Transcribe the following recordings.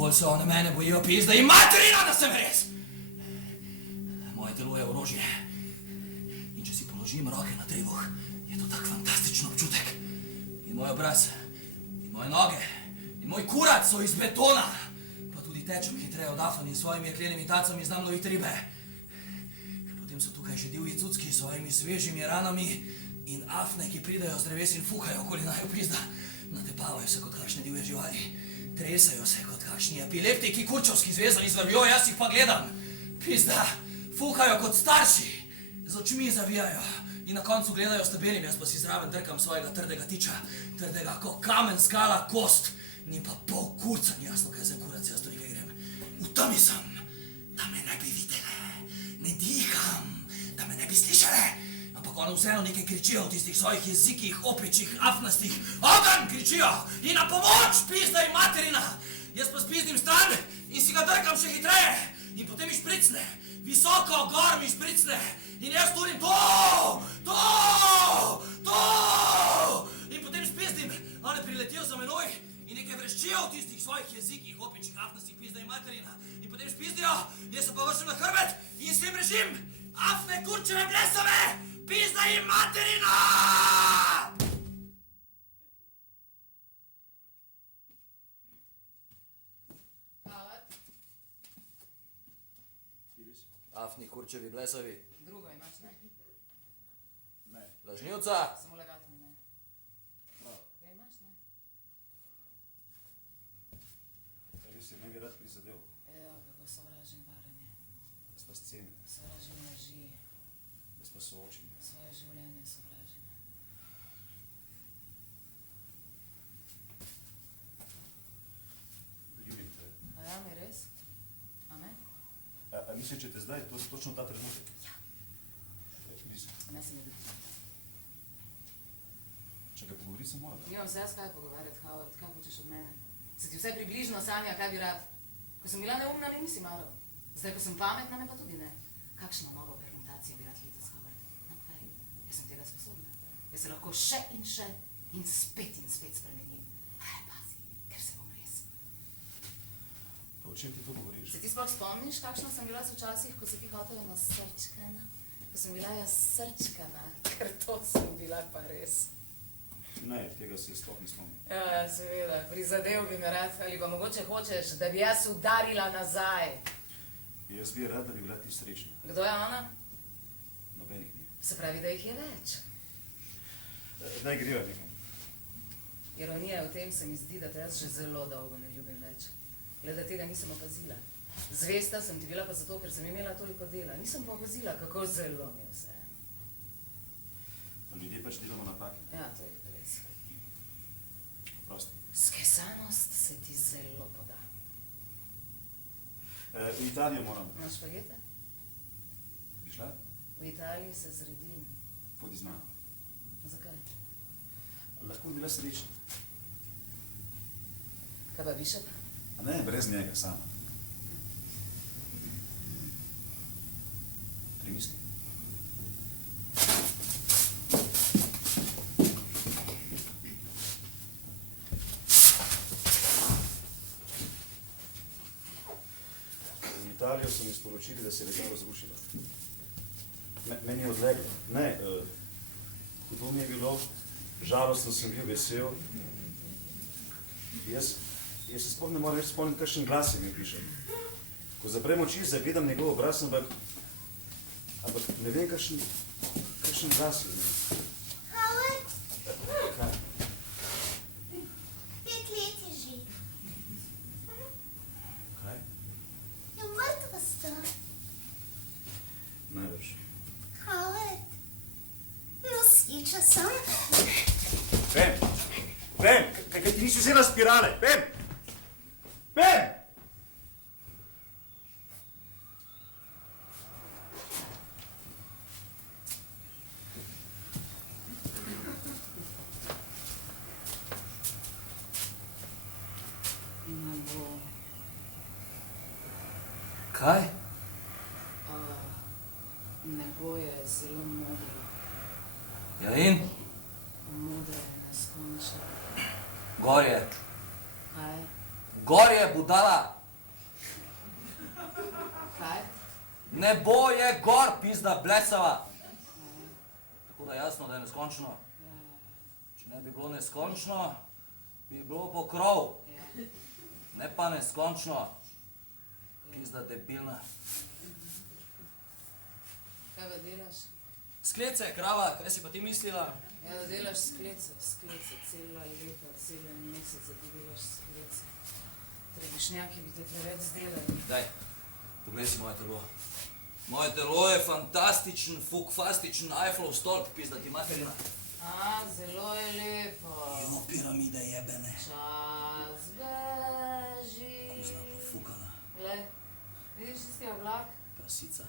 bolj se one mene bojijo, pizda in materina, da sem res. Moje telo je orožje. In če si položim roke na trebuh, je to tak fantastičen občutek. In moj obraz, in moje noge, in moj kurac so iz betona. Pa tudi tečem hitreje od Afon in svojimi jeklenimi tacami znam loviti ribe. Potem so tukaj še divji cucki s svojimi svežimi ranami in afne, ki pridajo z dreves in fukajo okoli naju, pizda. Natepavajo se kot kakšne divje živali. Tresajo se kot kakšni epileptiki, kurčovski zvezani z vrvjo, jaz jih pa gledam. Pizda, fukajo kot starši, z očmi zavijajo in na koncu gledajo stabelim, jaz pa si zraven drkam svojega trdega tiča, trdega ko kamen, skala, kost. Ni pa pol kurca, ni jasno, kaj sem kurac, jaz to nekaj grem. V temi sem, da me ne bi videle, ne diham, da me ne bi slišale. Ampak one vseeno nekaj kričijo v tistih svojih jezikih, opečih, afnastih. Ogen kričijo in na pomoč, pizda in materina. Jaz pa spizdim stran in si ga drkam še hitreje. In potem mi špricne, visoko gor mi špricne. In jaz turim to. In potem spizdim, one priletijo za menoj in nekaj vreščijo v tistih svojih jezikih, opečih, afnastih, pizda in materina. In potem spizdijo, jaz se pa vršim na hrbet in s tem režim afne kurčeve blesove. Pizda in materina! Howard? Afni kurčevi blesavi. Drugo imaš, ne? Ne. Lažnivca? Samo lagati mi ne. Ja imaš, ne? Res je, ne bi rad prizadel. Ja, kako sovražim varanje. Jaz pa scene. Sovražim laži. Jaz pa soočenje. Svoje življenje sovražim. Ljubim te. A ja, mi res? A ne? A mislim, če te zdaj, to je točno ta trenutek? Ja. Mislim. Ne se ne biti. Če ga pogovori, se mora. Nimam se jaz kaj pogovarjati, Howard, kaj hočeš od mene? Se ti vse približno sanja, kaj bi rad? Ko sem bila neumna, mi nisi maral. Zdaj, ko sem pametna, me pa tudi ne. Kakšno novo permutacijo bi rad letos, Howard? No, kaj? Jaz sem tega sposobna. Jaz se lahko še in spet spremenim. Aj, pazi, ker se bom res. Pa o čem ti to govoriš? Se ti sploh spomniš, kakšna sem bila včasih, ko si ti hotel nasrčkana? Ko sem bila jaz srčkana, ker to sem bila pa res. Ne, tega se sploh ne spomnim. Ja, seveda, prizadev bi me rad, ali pa mogoče hočeš, da bi jaz udarila nazaj. Jaz bi rad, da bi bila ti srečna. Kdo je ona? Nobenih ni. Se pravi, da jih je več. Daj greva nekam. Ironija v tem se mi zdi, da te jaz že zelo dolgo ne ljubim več. Glede tega nisem opazila. Zvesta sem ti bila pa zato, ker sem imela toliko dela. Nisem pa opazila, kako zelo mi je vse. Ljudje pač delamo napake. Ja, to je res. Prosti. Skesanost se ti zelo poda. V Italijo moram. Na špagete? Bi šla? V Italiji se zredim. Podi z mano. Zakaj? Lahko bi bila srečna. Kaj pa Bišep? A ne, brez njega, sama. Premisli. V Italijo so mi sporočili, da se je letalo zrušilo. Meni je odleglo. Ne, hudo mi je bilo, žalostno sem bil, vesel. Jaz se sploh ne morem več spomniti, kakšen glas je mi prišel. Ko zaprem oči, zagledam njegov obraz, ampak ne vem, kakšen glas je imel. Howard, Kaj? 5 let je že. Kaj? Ja, mrtva sta. Najbrž. Howard, noseča sem. Pem, kaj ti nisi vzela spirale? Pem! Ne bo. Kaj? Nebo je zelo modro. Ja in? Modro je neskončno. Gor je. Kaj? Gor je, budala! Kaj? Nebo je gor, pizda blesava! Tako da jasno, da je neskončno. Če ne bi bilo neskončno, bi bilo pokrov. Ne pa neskončno. Pizda debilna. Kaj pa delaš? Sklece, krava, kaj si pa ti mislila? Ja, da delaš sklece, cela leta, cele mesece ti delaš sklece. Trebišnjaki bi te preveč zdelali. Daj, poglej si moje telo. Moje telo je fantastičen, fukfastičen Eiffelov stolp, pizda ti materina. Zelo je lepo. Imamo piramide jebene. Čas beži. Kuzla pofukana. Glej, vidiš tisti oblak? Prasica.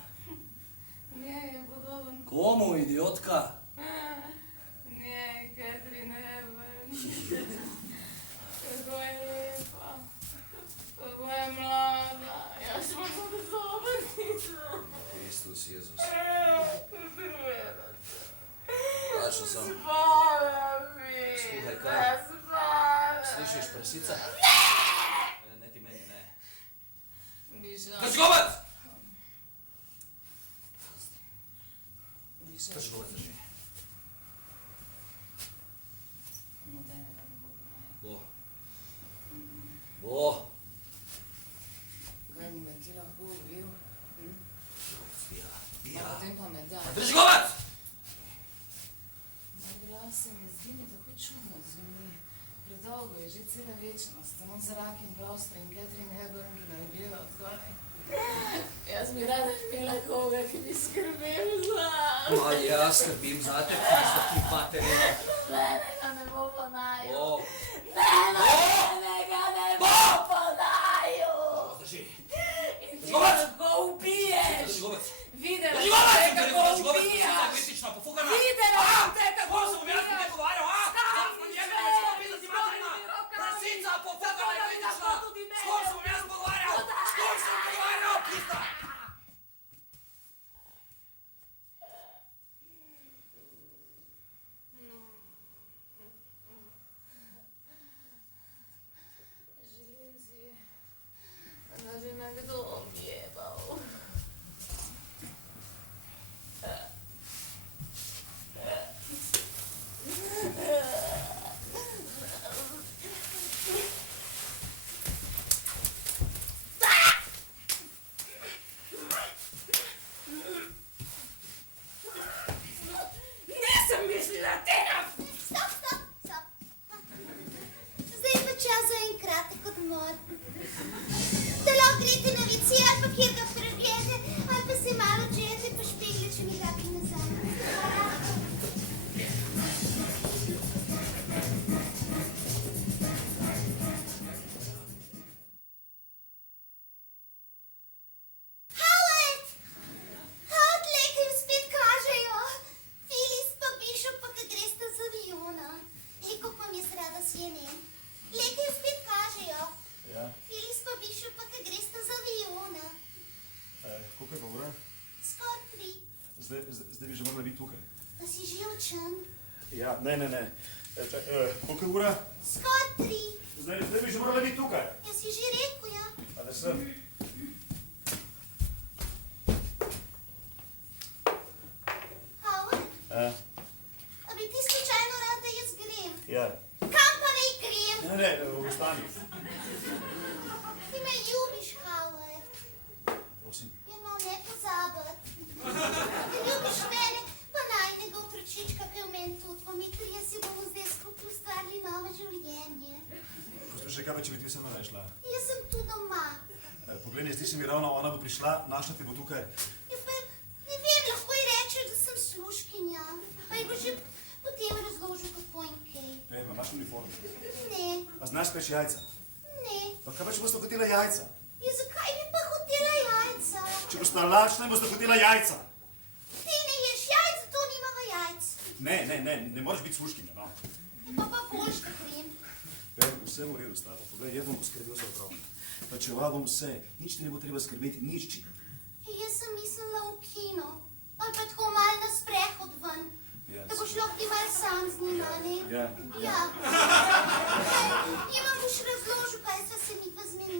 Njej je podoben. Komu, idiotka? Njej, Catherine Hepburn. Kako je lepa. Kako je mlada. Jaz pa tudi zobrnica. Kristus Jezus. Utrujena. Plačal sem. Spala mi. Sluhaj, kaj? Spala. Slišiš, prasica? Ne ti meni, ne. Biža. Drži gobec! Biža. Drži gobec, drži. Nobenega ne bo pomagal. Bo. Bo. Kaj mi ti lahko ubil? Pija, No, pija. potem pa me daj. Drži gobec! Moj glas se mi zdi mi tako čudno zveni. Predolgo je že cela večnost, samo zrak in prostor in Catherine Hepburn, ki me gleda od zgoraj. Jaz bi rada imela koga, ki bi skrbel za. Ma jaz skrbim zate, pizda ti materina. Menega ne bo pa naju. Bo. Menega ne bo pa naju. Drži. In ti Gobec! lahko ubiješ. Drži gobec. Videla Drži sem gobec! te, Drži kako gobec, prasica, ubijaš. egoistična, pofukana. Videla sem te, kako Ko sem jaz ubijaš. ne govarjal, a? Stavi Jebena, že, što pizda ti materina. svojimi rokami. Prasica, pofukana, Tako da bi egoistična. lahko tudi mene. S kom sem jaz govarjal? S kom sem govarjal, pizda? Želim si, da bi me kdo objebal. Nisem mislila tega! Stop. Zdaj pa čas za en kratek odmor. Da lahko greste na WC ali pa kjer ga prebijete, ali pa se malo čujete po špegli, če mi date nazaj. Howard! Howard, lekaj mi spet kažejo. Filis pa Bishop pa, ko greste z aviona. Ej, kako mi je sreda sjene. Lekaj mi spet kažejo. Ja, Filis pa Bishop pa, ko greste z aviona. koliko je pa ura? Skoraj 3. Zdaj bi že morala biti tukaj. A si že učen? Ja, ne. Koliko je ura? Skoraj 3. Zdaj bi že morala biti tukaj. Ja si že rekel, ja? A da sem? Howard, a bi ti slučajno rad, da jaz grem? Ja. Kam pa naj grem? Ne, ostani. Ti me ljubiš, Howard. Prosim. Ja, no, ne pozabiti. Ti ljubiš mene, pa najnega otročička, ki je v meni tudi, pa mi trije si bomo zdaj skupaj ustvarili novo življenje. Poslušaj, kaj pa, če bi ti sama našla? Jaz sem tu doma. Poglej, zdi se mi ravno, ona bo prišla, našla te bo tukaj. Ja, pa ne vem, lahko ji rečeš, da sem služkinja. Pa ji bo že potem razložil, kako in kaj. Ne, imaš uniformo. Ne, A znaš peči jajca? ne. Pa kaj pa, če boste hotela jajca? Ja, zakaj bi pa hotela jajca? Če boste lačna in boste hotela jajca. Ti ne ješ jajc, zato nimava jajc. Ne moreš biti služkinja, no. Ja, pa boljš, da grem. Vse v redu, staro. Poglej, jaz bom poskrbel za otroka. Plačeval bom vse, nič ti ne bo treba skrbeti, nič. Ja, jaz sem mislila v kino. Ali pa tako malo na sprehod ven. Ja. Da boš lahko ti malo sam z njima, ne? Ja. Ja. Jima boš razložil, kaj sva se mi pa zmenili.